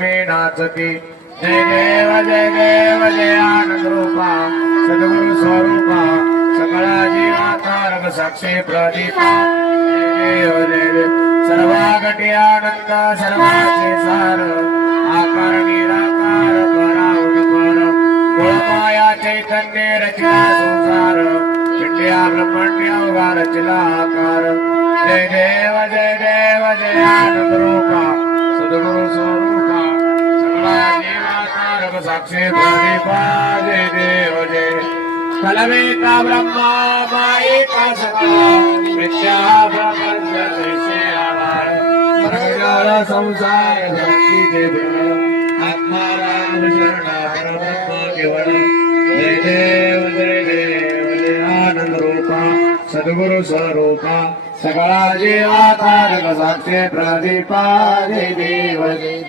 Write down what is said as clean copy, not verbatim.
में नाचती जय देव जय आनंद रूपा सद्गुरु स्वरूपा सकळा जीवातारक साक्षी प्रदीपा जय देव सर्वागटी आनंद सर्वाचे सार आकार निराकार पराऊन पर गोळमाया चैतन्य रचिला संसार विद्या ब्रह्मण्य उगा रचिला आकार जय देव जय आनंद रूपा सद्गुरु स्वरूपा सकळा जीवातारक साक्षी प्रदीपा जय देव जय कलमेका ब्रह्मा मायेका सकळा विद्या प्रपंच जैसे आधार परजळ संसार शक्ती देव आत्मा राम शरण परब्रह्म केवळ जय देव जय आनंद रूपा सद्गुरु स्वरूपा सकळा जीवातारक साक्षी प्रदीपा जय देव जय